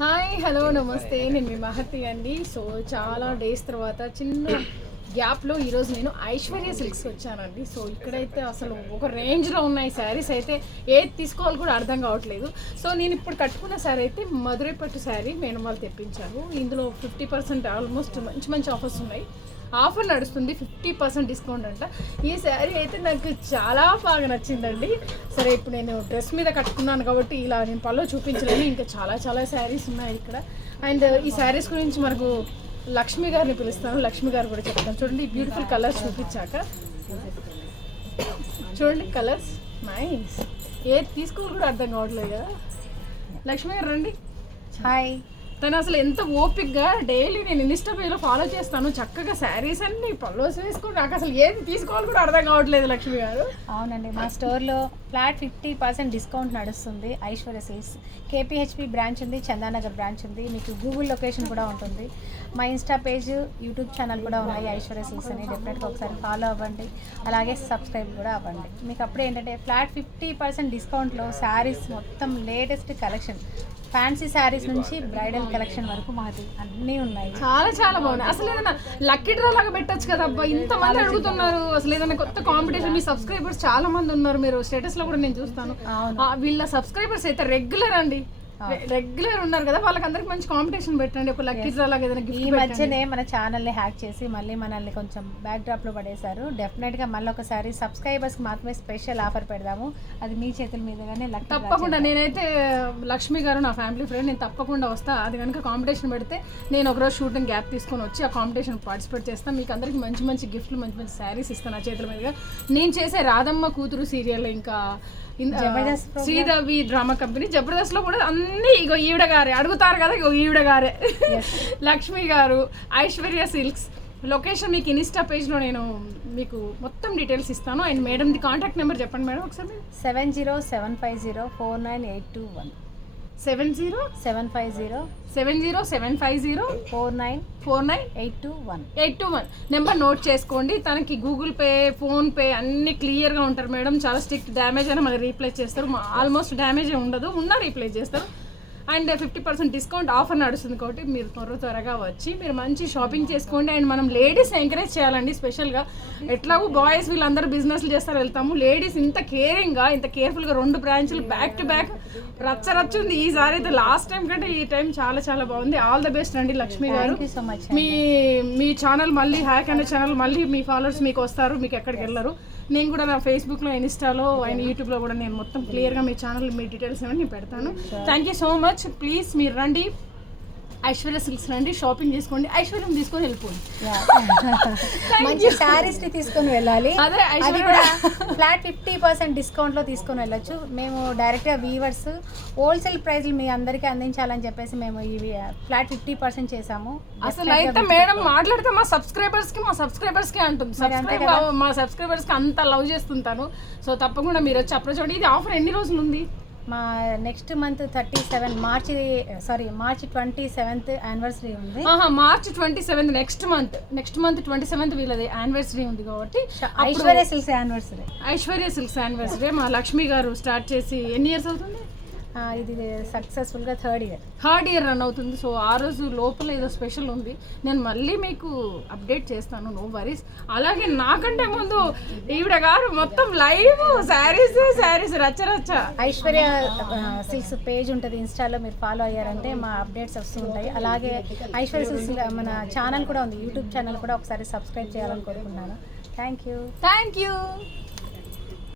Hi hello నమస్తే, నేను మీ మహతి అండి. సో చాలా డేస్ తర్వాత చిన్న గ్యాప్లో ఈరోజు నేను ఐశ్వర్య సిల్క్స్ వచ్చానండి. సో ఇక్కడైతే అసలు ఒక రేంజ్లో ఉన్నాయి శారీస్, అయితే ఏది తీసుకోవాలి కూడా అర్థం కావట్లేదు. సో నేను ఇప్పుడు కట్టుకున్న శారీ అయితే మధురై పట్టు శారీ మేడం వాళ్ళు తెప్పించారు. ఇందులో 50% ఆల్మోస్ట్ మంచి మంచి ఆఫర్స్ ఉన్నాయి. ఆఫర్ నడుస్తుంది, 50% డిస్కౌంట్ అంట. ఈ శారీ అయితే నాకు చాలా బాగా నచ్చిందండి. సరే, ఇప్పుడు నేను డ్రెస్ మీద కట్టుకున్నాను కాబట్టి ఇలా నేను పళ్ళు చూపించలేను, ఇంకా చాలా చాలా శారీస్ ఉన్నాయి ఇక్కడ. అండ్ ఈ శారీస్ గురించి మనకు లక్ష్మి గారిని పిలుస్తాను, లక్ష్మి గారు కూడా చెప్తాను. చూడండి, బ్యూటిఫుల్ కలర్స్ చూపించాక చూడండి, కలర్స్ నైస్, ఏది తీసుకోవాలి కూడా అర్థం కావట్లేదు కదా. లక్ష్మి గారు రండి. హాయ్. తను అసలు ఎంత ఓపిక్గా డైలీ నేను ఇన్స్టా పేజ్లో ఫాలో చేస్తాను, చక్కగా శారీస్ అన్ని పల్లోస్ వేసుకుని నాకు అసలు ఏది తీసుకోవాలి కూడా అర్థం కావట్లేదు లక్ష్మి గారు. అవునండి, మా స్టోర్లో ఫ్లాట్ 50% డిస్కౌంట్ నడుస్తుంది. ఐశ్వర్య సిల్క్స్ కేపీహెచ్పి బ్రాంచ్ ఉంది, చందానగర్ బ్రాంచ్ ఉంది. మీకు గూగుల్ లొకేషన్ కూడా ఉంటుంది. మా ఇన్స్టా పేజ్, యూట్యూబ్ ఛానల్ కూడా ఉన్నాయి ఐశ్వర్య సిల్క్స్ అని. డెఫినెట్గా ఒకసారి ఫాలో అవ్వండి, అలాగే సబ్స్క్రైబ్ కూడా అవ్వండి. మీకు అప్పుడే ఏంటంటే ఫ్లాట్ 50% డిస్కౌంట్లో శారీస్ మొత్తం లేటెస్ట్ కలెక్షన్, ఫ్యాన్సీ శారీస్ నుంచి బ్రైడల్ కలెక్షన్ వరకు మాది అన్నీ ఉన్నాయి. చాలా చాలా బాగున్నాయి. అసలు ఏదైనా లక్కీ డ్రా లాగా పెట్టచ్చు కదా అబ్బా, ఇంతమంది అడుగుతున్నారు. అసలు ఏదైనా కొత్త కాంపిటీషన్, మీ సబ్స్క్రైబర్స్ చాలా మంది ఉన్నారు, మీరు స్టేటస్ లో కూడా నేను చూస్తాను. వీళ్ళ సబ్స్క్రైబర్స్ అయితే రెగ్యులర్ అండి, రెగ్యులర్ ఉన్నారు కదా, వాళ్ళకందరికి మంచి కాంపిటీషన్ పెట్టండి, ఒక లక్కీ డ్రా లాగా ఏదైనా గిఫ్ట్. ఈ మధ్యనే మన ఛానల్ని హ్యాక్ చేసి మళ్ళీ మనల్ని కొంచెం బ్యాక్ డ్రాప్లో పడేశారు. డెఫినెట్గా మళ్ళీ ఒకసారి సబ్స్క్రైబర్స్కి మాత్రమే స్పెషల్ ఆఫర్ పెడదాము, అది మీ చేతుల మీదుగానే. తప్పకుండా నేనైతే లక్ష్మి గారు నా ఫ్యామిలీ ఫ్రెండ్, నేను తప్పకుండా వస్తా. అది కనుక కాంపిటీషన్ పెడితే నేను ఒకరోజు షూటింగ్ గ్యాప్ తీసుకొని వచ్చి ఆ కాంపిటీషన్ పార్టిసిపేట్ చేస్తాను. మీకు అందరికి మంచి మంచి గిఫ్ట్లు, మంచి మంచి శారీస్ ఇస్తాను నా చేతుల మీదుగా. నేను చేసే రాధమ్మ కూతురు సీరియల్, ఇంకా శ్రీదేవి డ్రామా కంపెనీ జబర్దస్త్ లో కూడా అన్ని ఇగో ఈవిడ గారే అడుగుతారు కదా, ఇగో ఈవిడ గారే లక్ష్మి గారు, ఐశ్వర్య సిల్క్స్. లొకేషన్ మీకు ఇన్స్టా పేజ్లో నేను మీకు మొత్తం డీటెయిల్స్ ఇస్తాను. అండ్ మేడంది కాంటాక్ట్ నెంబర్ చెప్పండి మేడం ఒకసారి. 7075049821 7075049821 నెంబర్ నోట్ చేసుకోండి. తనకి గూగుల్ పే, ఫోన్ పే అన్ని క్లియర్గా ఉంటారు మేడం. చాలా స్ట్రిక్ట్, డ్యామేజ్ అయినా మళ్ళీ రీప్లేస్ చేస్తారు, ఆల్మోస్ట్ డ్యామేజ్ ఉండదు, ఉన్నా రీప్లేస్ చేస్తారు. అండ్ 50% డిస్కౌంట్ ఆఫర్ నడుస్తుంది కాబట్టి మీరు త్వరగా వచ్చి మీరు మంచి షాపింగ్ చేసుకోండి. అండ్ మనం లేడీస్ ఎంకరేజ్ చేయాలండి స్పెషల్గా. ఎట్లాగో బాయ్స్ వీళ్ళందరూ బిజినెస్లు చేస్తారు, వెళ్తాము. లేడీస్ ఇంత కేరింగ్గా, ఇంత కేర్ఫుల్గా 2 బ్రాంచ్లు బ్యాక్ టు బ్యాక్ రచ్చరచ్చుంది ఈసారి అయితే. లాస్ట్ టైం కంటే ఈ టైం చాలా చాలా బాగుంది. ఆల్ ద బెస్ట్ అండి లక్ష్మి గారు. మీ ఛానల్ మళ్ళీ హ్యాక్ అనే ఛానల్ మళ్ళీ మీ ఫాలోవర్స్ మీకు వస్తారు, మీకు ఎక్కడికి వెళ్ళరు. నేను కూడా నా ఫేస్బుక్లో, ఇన్స్టాలో అండ్ యూట్యూబ్లో కూడా నేను మొత్తం క్లియర్గా మీ ఛానల్, మీ డీటెయిల్స్ ఏమైనా నేను పెడతాను. Thank you so much. Please మీరు రండి, ఐశ్వర్య సిల్క్స్ రండి, షాపింగ్ చేసుకోండి, ఐశ్వర్యం తీసుకొని వెళ్ళిపోండి. మంచి శారీస్ ని తీసుకొని వెళ్ళాలి. అదే అది కూడా ఫ్లాట్ 50% డిస్కౌంట్లో తీసుకొని వెళ్ళొచ్చు. మేము డైరెక్ట్గా వీవర్స్ హోల్సేల్ ప్రైస్లు మీ అందరికీ అందించాలని చెప్పేసి మేము ఈ ఫ్లాట్ 50% చేసాము. అసలు అయితే మేడం మాట్లాడితే మా సబ్స్క్రైబర్స్కి అంటుంది, మా సబ్స్క్రైబర్స్కి అంత లవ్ చేస్తుంటాను. సో తప్పకుండా మీరు వచ్చి అప్రోచ్ అవ్వండి. ఇది ఆఫర్ ఎన్ని రోజులు ఉంది? మా నెక్స్ట్ మంత్ 37 మార్చి 27th యానివర్సరీ ఉంది. మార్చ్ 27 నెక్స్ట్ మంత్ 27 వీళ్ళది యానివర్సరీ ఉంది కాబట్టి ఐశ్వర్య సిల్క్స్ యానివర్సరీ మా లక్ష్మి గారు స్టార్ట్ చేసి ఎన్ని ఇయర్స్ అవుతుంది? ఇది సక్సెస్ఫుల్గా థర్డ్ ఇయర్ రన్ అవుతుంది. సో ఆ రోజు లోపల ఏదో స్పెషల్ ఉంది, నేను మళ్ళీ మీకు అప్డేట్ చేస్తాను, నో వరీస్. అలాగే నాకంటే ముందు ఈవిడ గారు మొత్తం లైవ్ శారీస్ రచ్చ. ఐశ్వర్య సిల్క్స్ పేజ్ ఉంటుంది ఇన్స్టాలో, మీరు ఫాలో అయ్యారంటే మా అప్డేట్స్ వస్తూ ఉంటాయి. అలాగే ఐశ్వర్య సిల్క్స్ మన ఛానల్ కూడా ఉంది, యూట్యూబ్ ఛానల్ కూడా ఒకసారి సబ్స్క్రైబ్ చేయాలని కోరుకున్నాను. Thank you.